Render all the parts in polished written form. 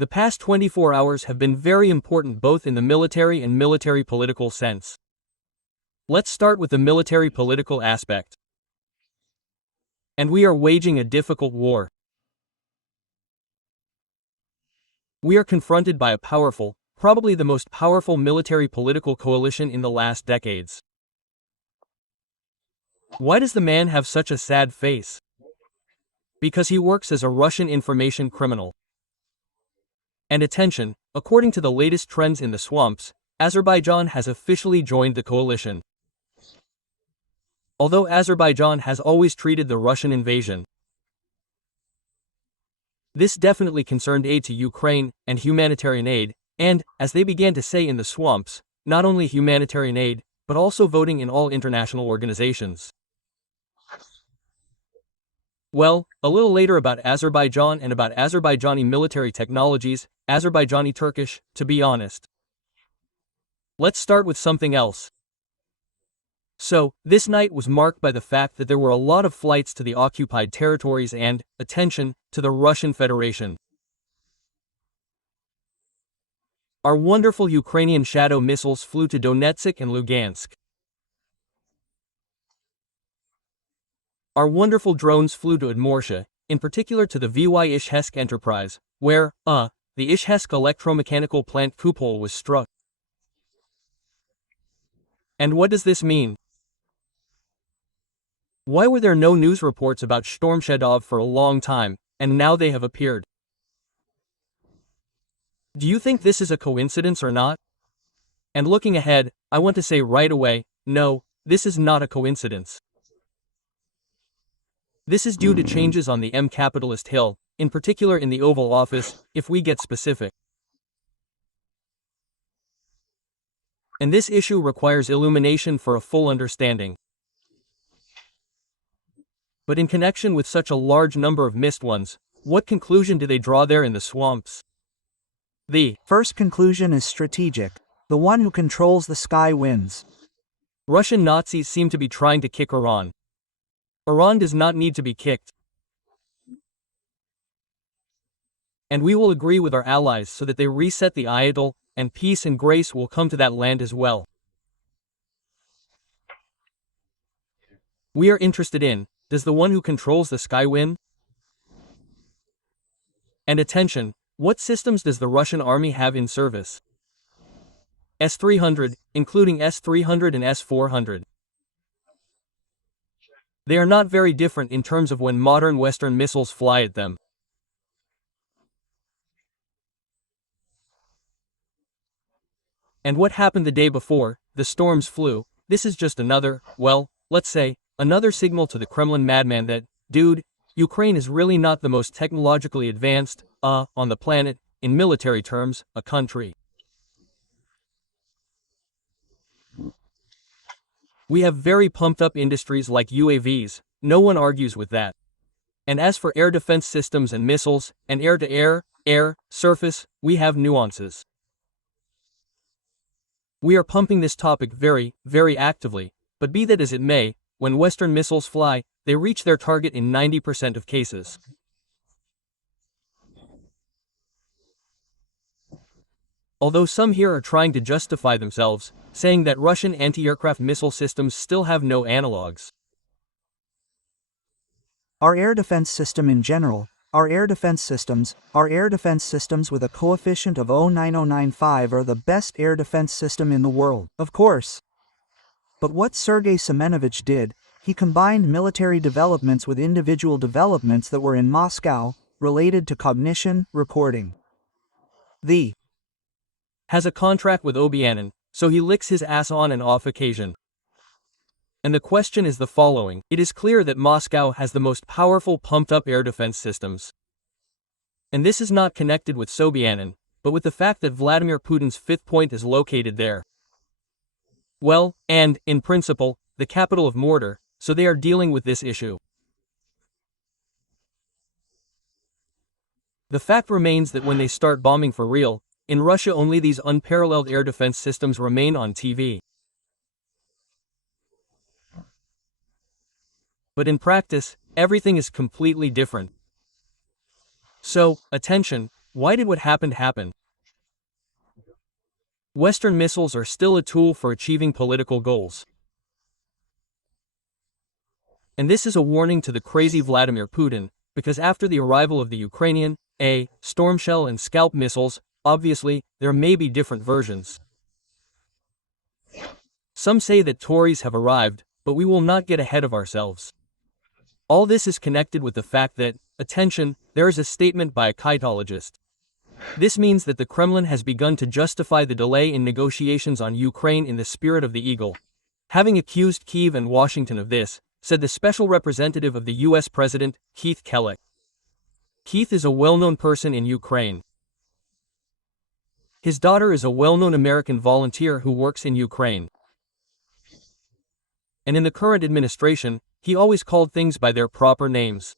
The past 24 hours have been very important both in the military and military political sense. Let's start with the military political aspect. And we are waging a difficult war. We are confronted by a powerful, probably the most powerful military political coalition in the last decades. Why does the man have such a sad face? Because he works as a Russian information criminal. And attention, according to the latest trends in the swamps, Azerbaijan has officially joined the coalition. Although Azerbaijan has always treated the Russian invasion, this definitely concerned aid to Ukraine and humanitarian aid, and, as they began to say in the swamps, not only humanitarian aid, but also voting in all international organizations. Well, a little later about Azerbaijan and about Azerbaijani military technologies, Azerbaijani Turkish, to be honest. Let's start with something else. So, this night was marked by the fact that there were a lot of flights to the occupied territories and, attention, to the Russian Federation. Our wonderful Ukrainian Shadow missiles flew to Donetsk and Lugansk. Our wonderful drones flew to Udmurtia, in particular to the VY Ishhesk enterprise, where, the Ishhesk electromechanical plant Kupol was struck. And what does this mean? Why were there no news reports about Storm Shadow for a long time, and now they have appeared? Do you think this is a coincidence or not? And looking ahead, I want to say right away, no, this is not a coincidence. This is due to changes on the capitalist Hill, in particular in the Oval Office, if we get specific. And this issue requires illumination for a full understanding. But in connection with such a large number of missed ones, what conclusion do they draw there in the swamps? The first conclusion is strategic. The one who controls the sky wins. Russian Nazis seem to be trying to kick Iran. Iran does not need to be kicked. And we will agree with our allies so that they reset the Ayatollah, and peace and grace will come to that land as well. We are interested in, does the one who controls the sky win? And attention, what systems does the Russian army have in service? S-300, including S-300 and S-400. They are not very different in terms of when modern Western missiles fly at them. And what happened the day before the storms flew? This is just another, well, let's say, another signal to the Kremlin madman that, dude, Ukraine is really not the most technologically advanced, on the planet, in military terms, a country. We have very pumped up industries like UAVs, no one argues with that. And as for air defense systems and missiles, and air-to-air, air, surface, we have nuances. We are pumping this topic very, very actively, but be that as it may, when Western missiles fly, they reach their target in 90% of cases. Although some here are trying to justify themselves, saying that Russian anti-aircraft missile systems still have no analogs. Our air defense system in general, our air defense systems with a coefficient of 0.9095 are the best air defense system in the world, of course. But what Sergei Semenovich did, he combined military developments with individual developments that were in Moscow, related to cognition, reporting. The has a contract with Obianin, so he licks his ass on and off occasion. And the question is the following: it is clear that Moscow has the most powerful pumped-up air defense systems. And this is not connected with Sobyanin, but with the fact that Vladimir Putin's fifth point is located there. Well, and, in principle, the capital of Mordor, so they are dealing with this issue. The fact remains that when they start bombing for real, in Russia only these unparalleled air defense systems remain on TV. But in practice, everything is completely different. So, attention, Why did what happened happen? Western missiles are still a tool for achieving political goals. And this is a warning to the crazy Vladimir Putin, because after the arrival of the Ukrainian, Storm Shell and Scalp missiles, obviously, there may be different versions. Some say that Tories have arrived, but we will not get ahead of ourselves. All this is connected with the fact that, attention, there is a statement by a kitologist. This means that the Kremlin has begun to justify the delay in negotiations on Ukraine in the spirit of the eagle. Having accused Kyiv and Washington of this, said the special representative of the U.S. President, Keith Kellogg. Keith is a well-known person in Ukraine. His daughter is a well-known American volunteer who works in Ukraine. And in the current administration, he always called things by their proper names.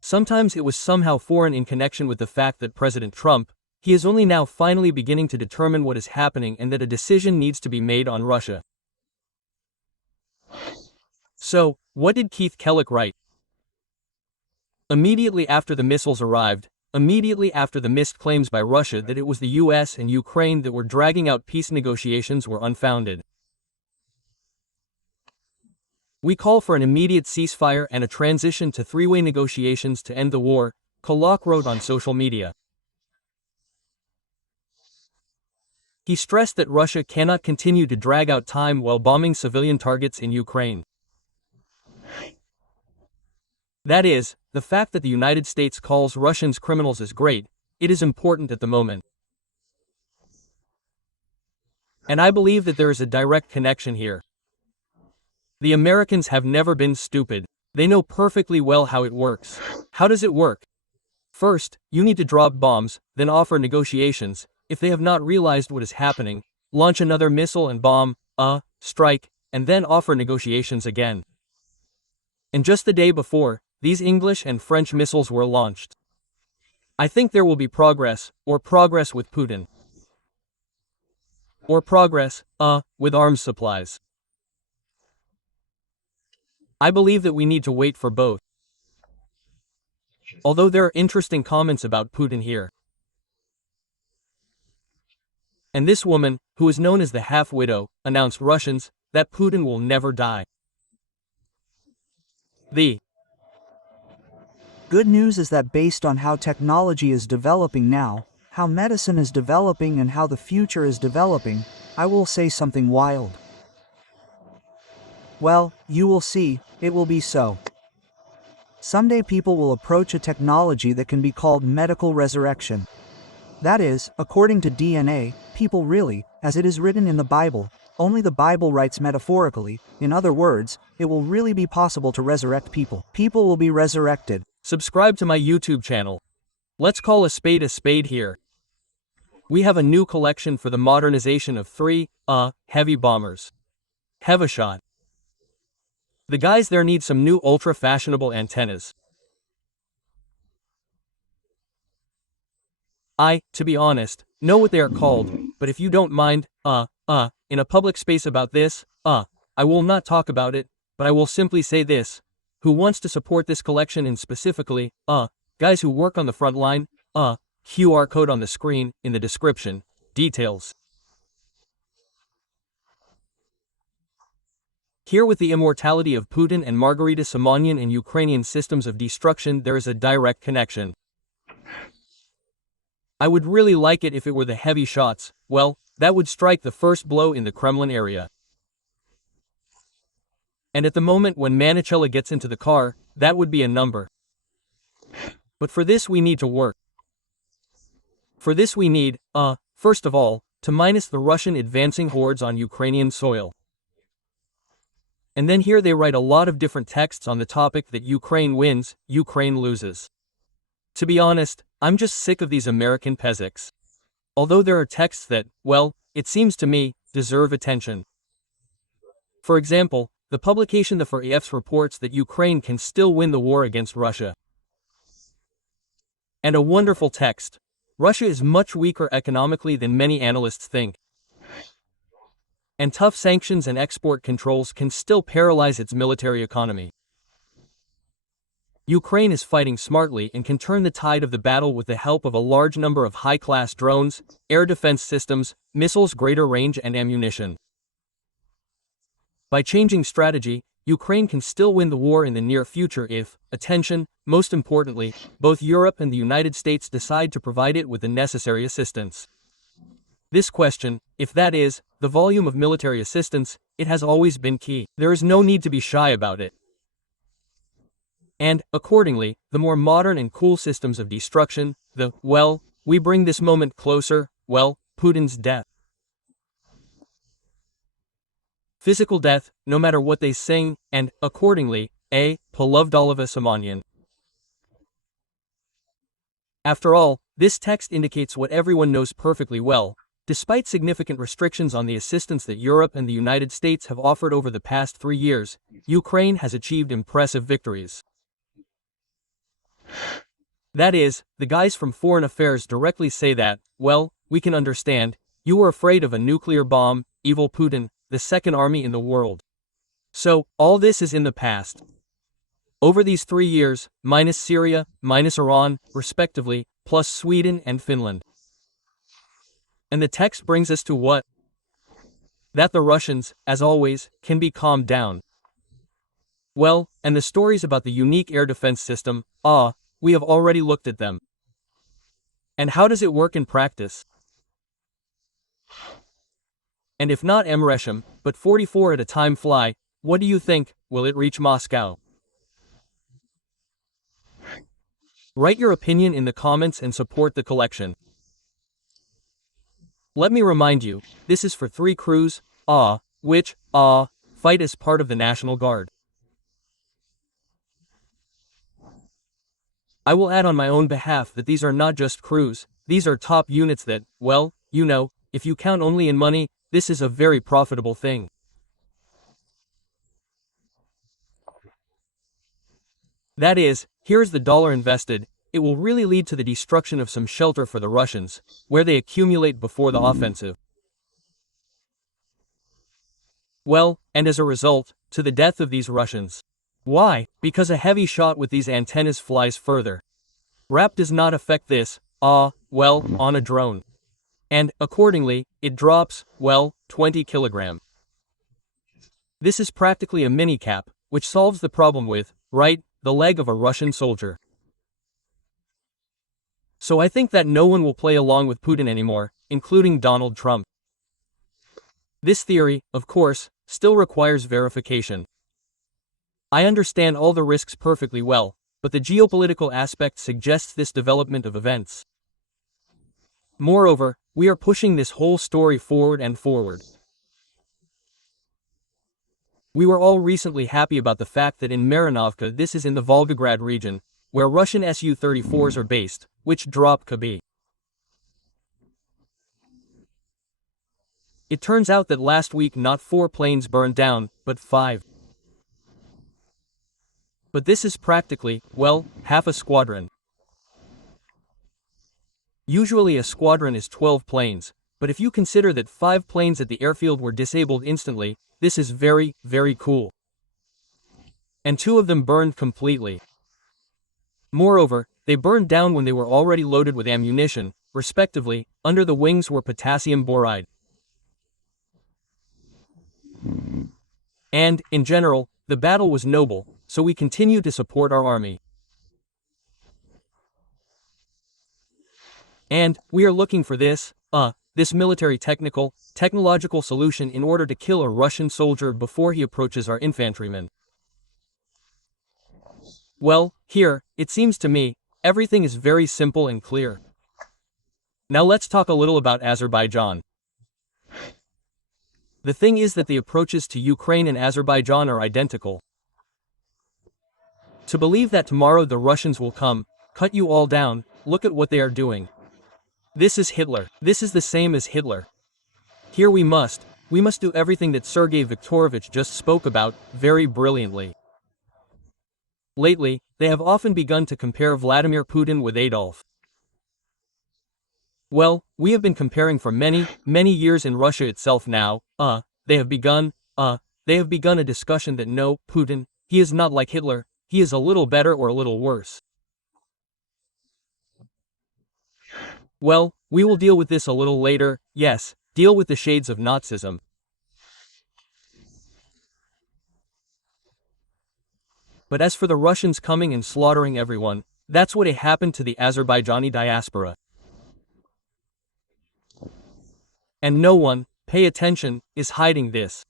Sometimes it was somehow foreign in connection with the fact that President Trump, he is only now finally beginning to determine what is happening and that a decision needs to be made on Russia. So, what did Keith Kellogg write? Immediately after the missiles arrived, immediately after the missed claims by Russia that it was the US and Ukraine that were dragging out peace negotiations were unfounded. We call for an immediate ceasefire and a transition to three-way negotiations to end the war, Kellogg wrote on social media. He stressed that Russia cannot continue to drag out time while bombing civilian targets in Ukraine. That is, the fact that the United States calls Russians criminals is great, it is important at the moment. And I believe that there is a direct connection here. The Americans have never been stupid. They know perfectly well how it works. How does it work? First, you need to drop bombs, then offer negotiations. If they have not realized what is happening, launch another missile and bomb, strike, and then offer negotiations again. And just the day before, these English and French missiles were launched. I think there will be progress, or progress with Putin. Or progress, with arms supplies. I believe that we need to wait for both. Although there are interesting comments about Putin here. And this woman, who is known as the half-widow, announced Russians that Putin will never die. The good news is that based on how technology is developing now, how medicine is developing and how the future is developing, I will say something wild. Well, you will see, it will be so. Someday people will approach a technology that can be called medical resurrection. That is, according to DNA, people really, as it is written in the Bible, only the Bible writes metaphorically, in other words, it will really be possible to resurrect people. People will be resurrected. Subscribe to my YouTube channel. Let's call a spade here. We have a new collection for the modernization of three, heavy bombers. Hevashot. The guys there need some new ultra-fashionable antennas. I, to be honest, know what they are called, but if you don't mind, in a public space about this, I will not talk about it, but I will simply say this. Who wants to support this collection and specifically, guys who work on the front line, QR code on the screen, in the description, details. Here with the immortality of Putin and Margarita Simonyan and Ukrainian systems of destruction there is a direct connection. I would really like it if it were the heavy shots, well, that would strike the first blow in the Kremlin area. And at the moment when Manichella gets into the car, that would be a number. But for this we need to work. For this we need, first of all, to minus the Russian advancing hordes on Ukrainian soil. And then here they write a lot of different texts on the topic that Ukraine wins, Ukraine loses. To be honest, I'm just sick of these American peasants. Although there are texts that, well, it seems to me, deserve attention. For example, the publication The FREFs reports that Ukraine can still win the war against Russia. And a wonderful text. Russia is much weaker economically than many analysts think. And tough sanctions and export controls can still paralyze its military economy. Ukraine is fighting smartly and can turn the tide of the battle with the help of a large number of high-class drones, air defense systems, missiles, greater range, and ammunition. By changing strategy, Ukraine can still win the war in the near future if, attention, most importantly, both Europe and the United States decide to provide it with the necessary assistance. This question, if that is, the volume of military assistance, it has always been key. There is no need to be shy about it. And, accordingly, the more modern and cool systems of destruction, we bring this moment closer, Putin's death. Physical death, no matter what they sing, and, accordingly, Polovdalova Samanyan. After all, this text indicates what everyone knows perfectly well. Despite significant restrictions on the assistance that Europe and the United States have offered over the past 3 years, Ukraine has achieved impressive victories. That is, the guys from Foreign Affairs directly say that, we can understand, you were afraid of a nuclear bomb, evil Putin, the second army in the world. So, all this is in the past. Over these 3 years, minus Syria, minus Iran, respectively, plus Sweden and Finland. And the text brings us to what? That the Russians, as always, can be calmed down. And the stories about the unique air defense system, we have already looked at them. And how does it work in practice? And if not Mreshem, but 44 at a time fly, what do you think, will it reach Moscow? Write your opinion in the comments and support the collection. Let me remind you, this is for 3 crews, which, fight as part of the National Guard. I will add on my own behalf that these are not just crews, these are top units that, if you count only in money, this is a very profitable thing. That is, here's the dollar invested, it will really lead to the destruction of some shelter for the Russians, where they accumulate before the offensive. And as a result, to the death of these Russians. Why? Because a heavy shot with these antennas flies further. RAP does not affect this, on a drone. And, accordingly, it drops, 20 kilogram. This is practically a mini-cap, which solves the problem with, the leg of a Russian soldier. So I think that no one will play along with Putin anymore, including Donald Trump. This theory, of course, still requires verification. I understand all the risks perfectly well, but the geopolitical aspect suggests this development of events. Moreover, we are pushing this whole story forward and forward. We were all recently happy about the fact that in Marinovka, this is in the Volgograd region, where Russian Su-34s are based, which drop Kaby. It turns out that last week not 4 planes burned down, but 5. But this is practically, half a squadron. Usually a squadron is 12 planes, but if you consider that 5 planes at the airfield were disabled instantly, this is very, very cool. And 2 of them burned completely. Moreover, they burned down when they were already loaded with ammunition, respectively, under the wings were potassium boride. And, in general, the battle was noble, so we continue to support our army. And, we are looking for this military technological solution in order to kill a Russian soldier before he approaches our infantrymen. Here, it seems to me, everything is very simple and clear. Now let's talk a little about Azerbaijan. The thing is that the approaches to Ukraine and Azerbaijan are identical. To believe that tomorrow the Russians will come, cut you all down, look at what they are doing. This is Hitler. This is the same as Hitler. Here we must do everything that Sergei Viktorovich just spoke about, very brilliantly. Lately, they have often begun to compare Vladimir Putin with Adolf. We have been comparing for many, many years in Russia itself now, they have begun a discussion that no, Putin, he is not like Hitler, he is a little better or a little worse. Well, we will deal with this a little later, yes, deal with the shades of Nazism. But as for the Russians coming and slaughtering everyone, that's what happened to the Azerbaijani diaspora. And no one, pay attention, is hiding this.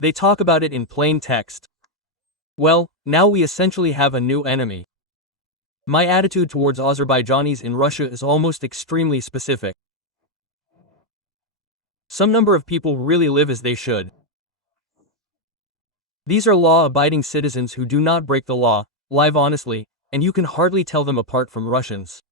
They talk about it in plain text. Well, now we essentially have a new enemy. My attitude towards Azerbaijanis in Russia is almost extremely specific. Some number of people really live as they should. These are law-abiding citizens who do not break the law, live honestly, and you can hardly tell them apart from Russians.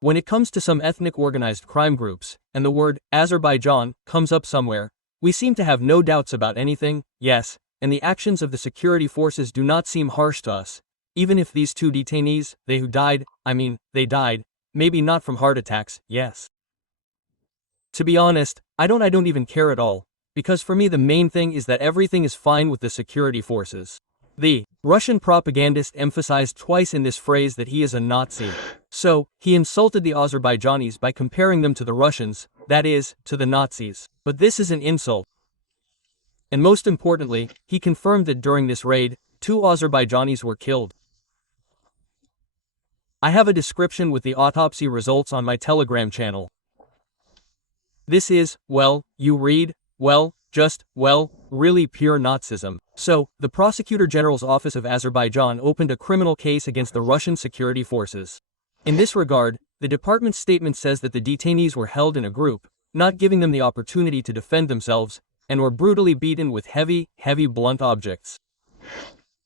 When it comes to some ethnic organized crime groups, and the word Azerbaijan comes up somewhere, we seem to have no doubts about anything, yes, and the actions of the security forces do not seem harsh to us, even if these two detainees, they who died, they died, maybe not from heart attacks, yes. To be honest, I don't even care at all, because for me the main thing is that everything is fine with the security forces. The Russian propagandist emphasized twice in this phrase that he is a Nazi. So, he insulted the Azerbaijanis by comparing them to the Russians, that is, to the Nazis. But this is an insult. And most importantly, he confirmed that during this raid, 2 Azerbaijanis were killed. I have a description with the autopsy results on my Telegram channel. This is, well, you read, well, just, well, really pure Nazism. So, the Prosecutor General's Office of Azerbaijan opened a criminal case against the Russian security forces. In this regard, the department's statement says that the detainees were held in a group, not giving them the opportunity to defend themselves, and were brutally beaten with heavy blunt objects.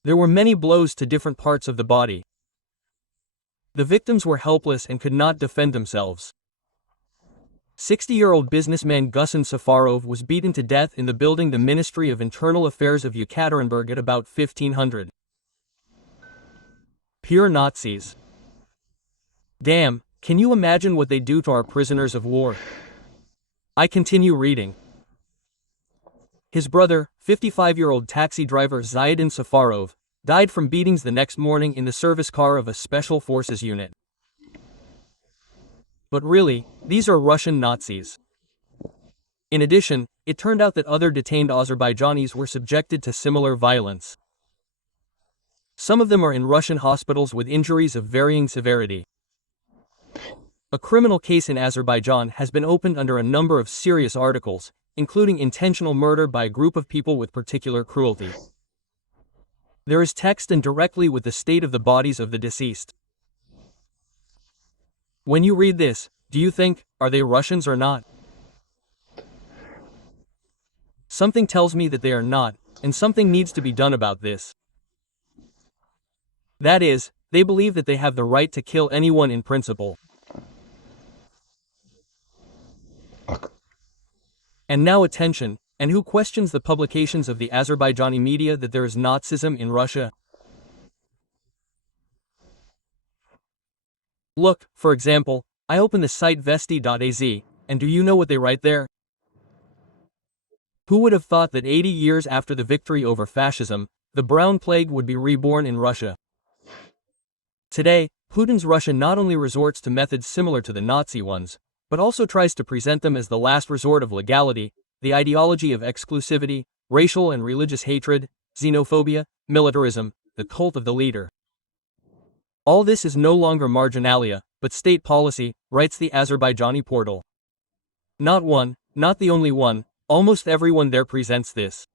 There were many blows to different parts of the body. The victims were helpless and could not defend themselves. 60-year-old businessman Gusen Safarov was beaten to death in the building the Ministry of Internal Affairs of Yekaterinburg at about 1500. Pure Nazis. Damn, can you imagine what they do to our prisoners of war? I continue reading. His brother, 55-year-old taxi driver Zayedin Safarov, died from beatings the next morning in the service car of a special forces unit. But really, these are Russian Nazis. In addition, it turned out that other detained Azerbaijanis were subjected to similar violence. Some of them are in Russian hospitals with injuries of varying severity. A criminal case in Azerbaijan has been opened under a number of serious articles, including intentional murder by a group of people with particular cruelty. There is text and directly with the state of the bodies of the deceased. When you read this, do you think, are they Russians or not? Something tells me that they are not, and something needs to be done about this. That is, they believe that they have the right to kill anyone in principle. And now attention, and who questions the publications of the Azerbaijani media that there is Nazism in Russia? Look, for example, I open the site vesti.az, and do you know what they write there? Who would have thought that 80 years after the victory over fascism, the brown plague would be reborn in Russia? Today, Putin's Russia not only resorts to methods similar to the Nazi ones, but also tries to present them as the last resort of legality, the ideology of exclusivity, racial and religious hatred, xenophobia, militarism, the cult of the leader. All this is no longer marginalia, but state policy, writes the Azerbaijani portal. Not one, not the only one, almost everyone there presents this.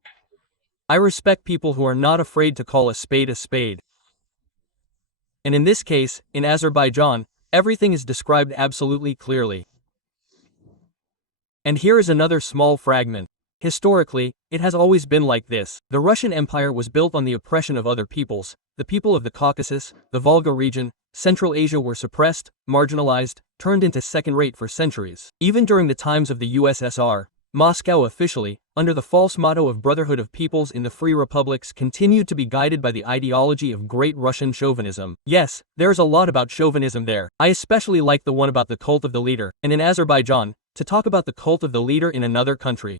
I respect people who are not afraid to call a spade a spade. And in this case, in Azerbaijan, everything is described absolutely clearly. And here is another small fragment. Historically, it has always been like this. The Russian Empire was built on the oppression of other peoples. The people of the Caucasus, the Volga region, Central Asia were suppressed, marginalized, turned into second-rate for centuries. Even during the times of the USSR, Moscow officially, under the false motto of Brotherhood of Peoples in the Free Republics, continued to be guided by the ideology of Great Russian chauvinism. Yes, there's a lot about chauvinism there. I especially like the one about the cult of the leader, and in Azerbaijan, to talk about the cult of the leader in another country.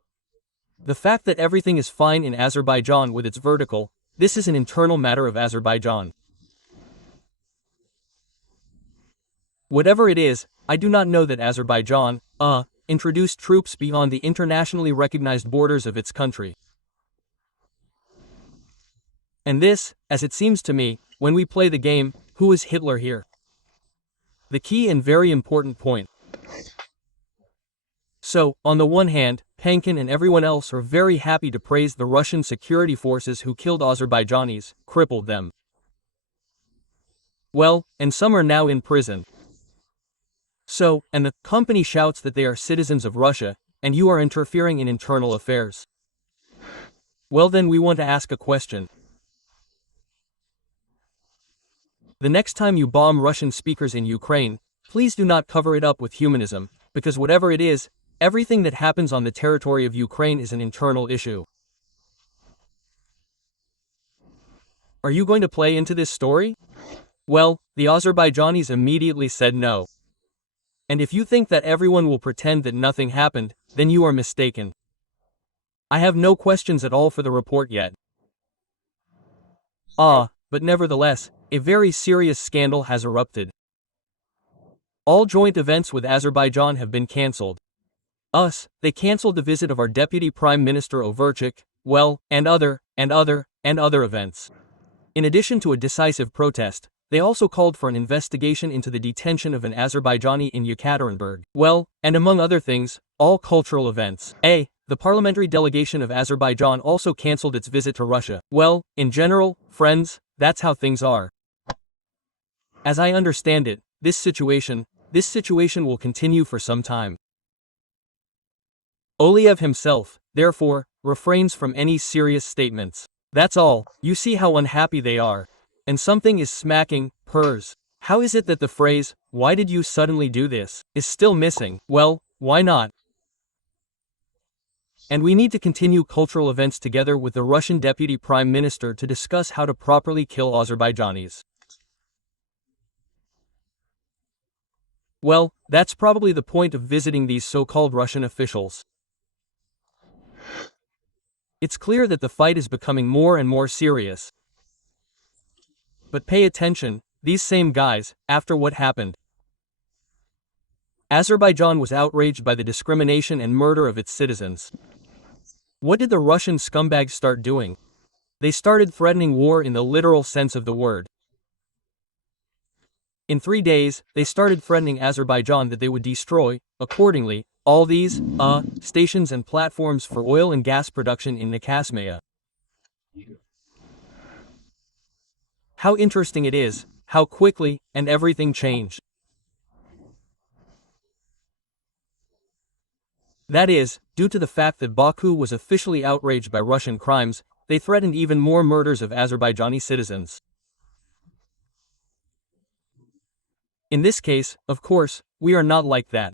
The fact that everything is fine in Azerbaijan with its vertical, this is an internal matter of Azerbaijan. Whatever it is, I do not know that Azerbaijan, introduced troops beyond the internationally recognized borders of its country. And this, as it seems to me, when we play the game, who is Hitler here? The key and very important point. So, on the one hand, Pankin and everyone else are very happy to praise the Russian security forces who killed Azerbaijanis, crippled them. Well, and some are now in prison. So, and the company shouts that they are citizens of Russia, and you are interfering in internal affairs. Well then we want to ask a question. The next time you bomb Russian speakers in Ukraine, please do not cover it up with humanism, because whatever it is, everything that happens on the territory of Ukraine is an internal issue. Are you going to play into this story? Well, the Azerbaijanis immediately said no. And if you think that everyone will pretend that nothing happened, then you are mistaken. I have no questions at all for the report yet. But nevertheless, a very serious scandal has erupted. All joint events with Azerbaijan have been cancelled. They cancelled the visit of our Deputy Prime Minister Overchik, and other events. In addition to a decisive protest, they also called for an investigation into the detention of an Azerbaijani in Yekaterinburg. And among other things, all cultural events. The parliamentary delegation of Azerbaijan also cancelled its visit to Russia. In general, friends, that's how things are. As I understand it, this situation will continue for some time. Aliyev himself, therefore, refrains from any serious statements. That's all. You see how unhappy they are. And something is smacking, purrs. How is it that the phrase, "Why did you suddenly do this?" is still missing? Why not? And we need to continue cultural events together with the Russian Deputy Prime Minister to discuss how to properly kill Azerbaijanis. That's probably the point of visiting these so-called Russian officials. It's clear that the fight is becoming more and more serious. But pay attention, these same guys, after what happened. Azerbaijan was outraged by the discrimination and murder of its citizens. What did the Russian scumbags start doing? They started threatening war in the literal sense of the word. In 3 days, they started threatening Azerbaijan that they would destroy, accordingly, all these, stations and platforms for oil and gas production in Nikasmaya. How interesting it is, how quickly, and everything changed. That is, due to the fact that Baku was officially outraged by Russian crimes, they threatened even more murders of Azerbaijani citizens. In this case, of course, we are not like that.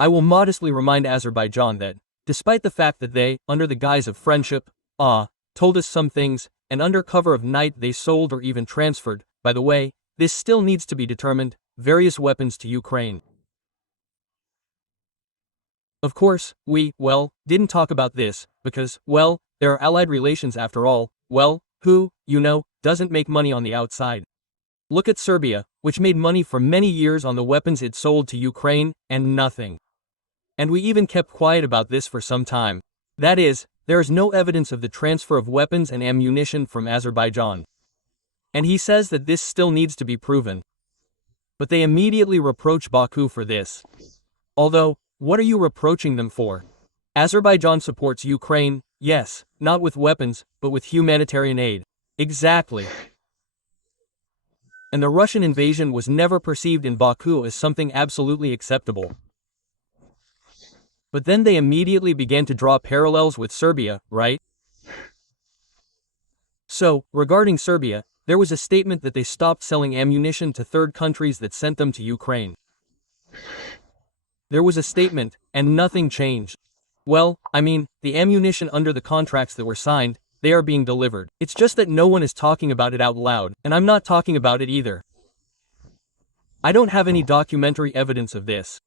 I will modestly remind Azerbaijan that, despite the fact that they, under the guise of friendship, told us some things, and under cover of night they sold or even transferred, by the way, this still needs to be determined, various weapons to Ukraine. Of course, we, didn't talk about this, because, there are allied relations after all, who, doesn't make money on the outside. Look at Serbia, which made money for many years on the weapons it sold to Ukraine, and nothing. And we even kept quiet about this for some time. That is, there is no evidence of the transfer of weapons and ammunition from Azerbaijan. And he says that this still needs to be proven. But they immediately reproach Baku for this. Although, what are you reproaching them for? Azerbaijan supports Ukraine, yes, not with weapons, but with humanitarian aid. Exactly. And the Russian invasion was never perceived in Baku as something absolutely acceptable. But then they immediately began to draw parallels with Serbia, right? So, regarding Serbia, there was a statement that they stopped selling ammunition to third countries that sent them to Ukraine. There was a statement, and nothing changed. The ammunition under the contracts that were signed, they are being delivered. It's just that no one is talking about it out loud, and I'm not talking about it either. I don't have any documentary evidence of this.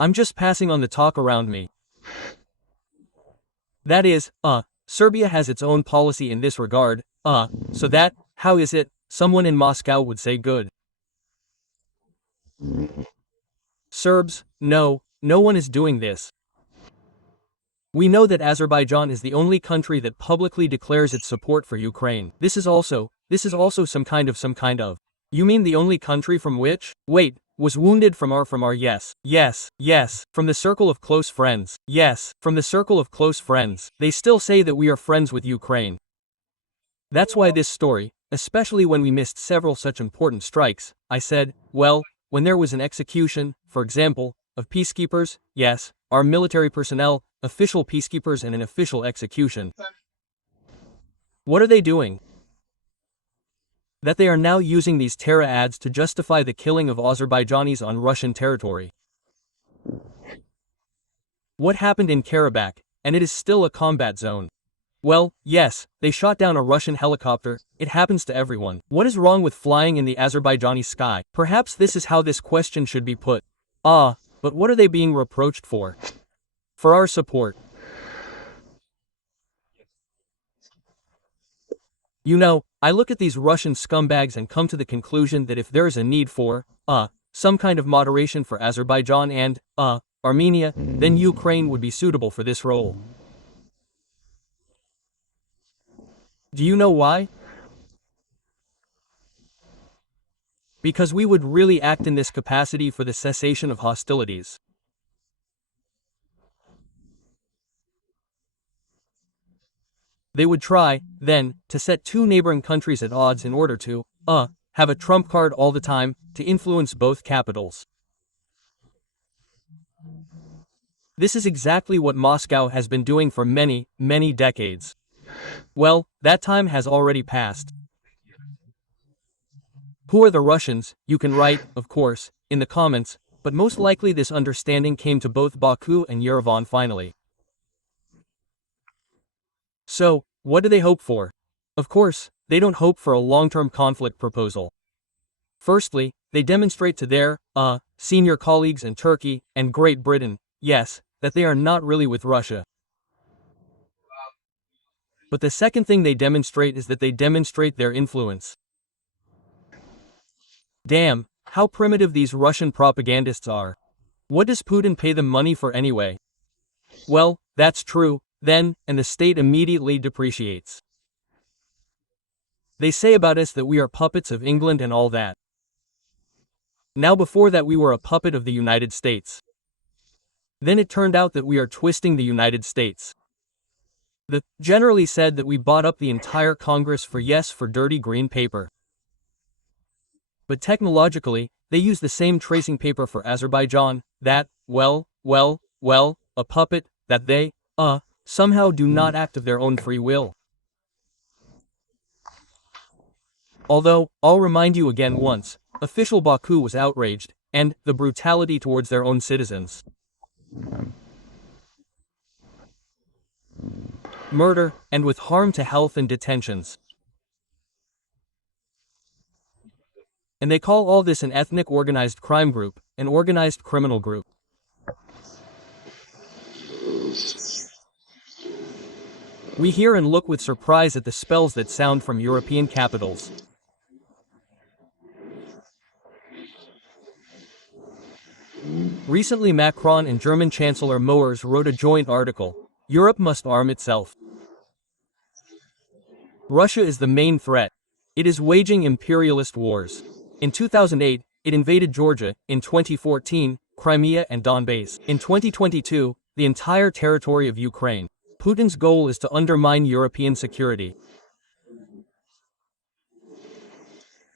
I'm just passing on the talk around me. That is, Serbia has its own policy in this regard, so that, how is it, someone in Moscow would say good. Serbs, no one is doing this. We know that Azerbaijan is the only country that publicly declares its support for Ukraine. This is also some kind of. You mean the only country from which? Wait, was wounded from our yes, from the circle of close friends. Yes, from the circle of close friends. They still say that we are friends with Ukraine. That's why this story, especially when we missed several such important strikes, I said, well, when there was an execution, for example, of peacekeepers, yes, our military personnel, official peacekeepers and an official execution. What are they doing? That they are now using these terror ads to justify the killing of Azerbaijanis on Russian territory. What happened in Karabakh, and it is still a combat zone. Well, yes, they shot down a Russian helicopter, it happens to everyone. What is wrong with flying in the Azerbaijani sky? Perhaps this is how this question should be put. But what are they being reproached for? For our support. You know, I look at these Russian scumbags and come to the conclusion that if there is a need for, some kind of moderation for Azerbaijan and, Armenia, then Ukraine would be suitable for this role. Do you know why? Because we would really act in this capacity for the cessation of hostilities. They would try, then, to set two neighboring countries at odds in order to, have a trump card all the time, to influence both capitals. This is exactly what Moscow has been doing for many, many decades. Well, that time has already passed. Who are the Russians? You can write, of course, in the comments, but most likely this understanding came to both Baku and Yerevan finally. So, what do they hope for? Of course, they don't hope for a long-term conflict proposal. Firstly, they demonstrate to their, senior colleagues in Turkey and Great Britain, yes, that they are not really with Russia. But the second thing they demonstrate is that they demonstrate their influence. Damn, how primitive these Russian propagandists are. What does Putin pay them money for anyway? Well, that's true, then, and the state immediately depreciates. They say about us that we are puppets of England and all that. Now before that we were a puppet of the United States. Then it turned out that we are twisting the United States. The generally said that we bought up the entire Congress for dirty green paper. But technologically, they use the same tracing paper for Azerbaijan, that, well, a puppet, that they, somehow do not act of their own free will. Although, I'll remind you again once, official Baku was outraged, and the brutality towards their own citizens. Murder, and with harm to health and detentions. And they call all this an ethnic organized crime group, an organized criminal group. We hear and look with surprise at the spells that sound from European capitals. Recently Macron and German Chancellor Moers wrote a joint article, Europe must arm itself. Russia is the main threat. It is waging imperialist wars. In 2008, it invaded Georgia, in 2014, Crimea and Donbass. In 2022, the entire territory of Ukraine. Putin's goal is to undermine European security.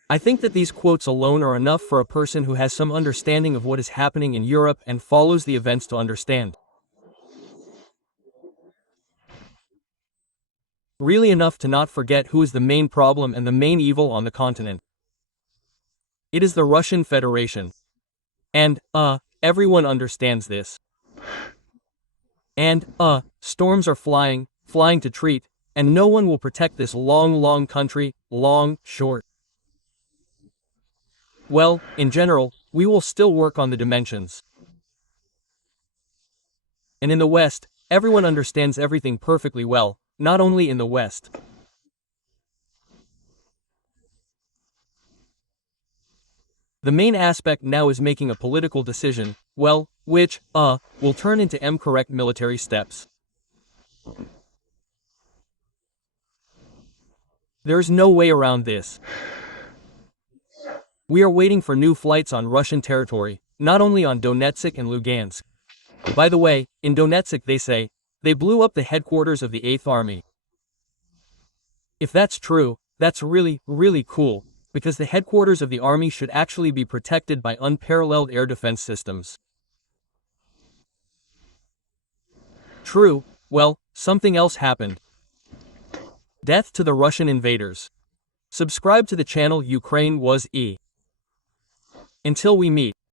I think that these quotes alone are enough for a person who has some understanding of what is happening in Europe and follows the events to understand. Really enough to not forget who is the main problem and the main evil on the continent. It is the Russian Federation. And, everyone understands this. And, storms are flying to treat, and no one will protect this long country, short. Well, in general, we will still work on the dimensions. And in the West, Everyone understands everything perfectly well, not only in the West. The main aspect now is making a political decision, well, which, will turn into correct military steps. There's no way around this. We are waiting for new flights on Russian territory, not only on Donetsk and Lugansk. By the way, in Donetsk they say, they blew up the headquarters of the 8th Army. If that's true, that's really, really cool, because the headquarters of the army should actually be protected by unparalleled air defense systems. True, well, something else happened. Death to the Russian invaders. Subscribe to the channel Ukraine was E. Until we meet.